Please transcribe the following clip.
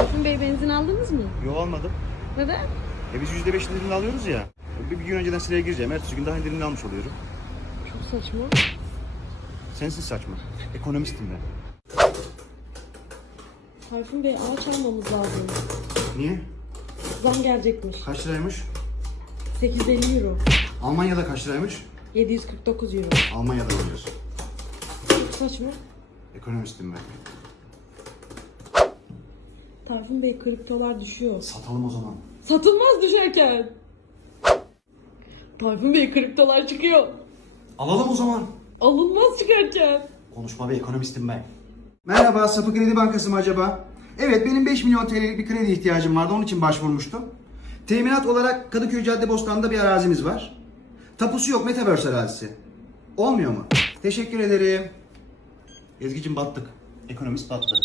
Tayfun Bey benzin aldınız mı? Yok almadım. Neden? E biz %5 indirimli alıyoruz ya. Bir, bir gün önceden sıraya gireceğim. Ertesi gün daha indirimli almış oluyorum. Çok saçma. Sensin saçma. Ekonomistim ben. Tayfun Bey ağaç almamız lazım. Niye? Zam gelecekmiş. Kaç liraymış? 850 euro. Almanya'da kaç liraymış? 749 euro. Almanya'da alıyorsun. Çok saçma. Ekonomistim ben. Tayfun Bey kriptolar düşüyor. Satalım o zaman. Satılmaz düşerken. Tayfun Bey kriptolar çıkıyor. Alalım o zaman. Alınmaz çıkarken. Konuşma bir ekonomistim ben. Merhaba, Sapı Kredi Bankası mı acaba? Evet, benim 5 milyon TL'lik bir kredi ihtiyacım vardı. Onun için başvurmuştum. Teminat olarak Kadıköy Caddebostan'da bir arazimiz var. Tapusu yok, Metaverse arazisi. Olmuyor mu? Teşekkür ederim. Ezgi'cim battık. Ekonomist battı.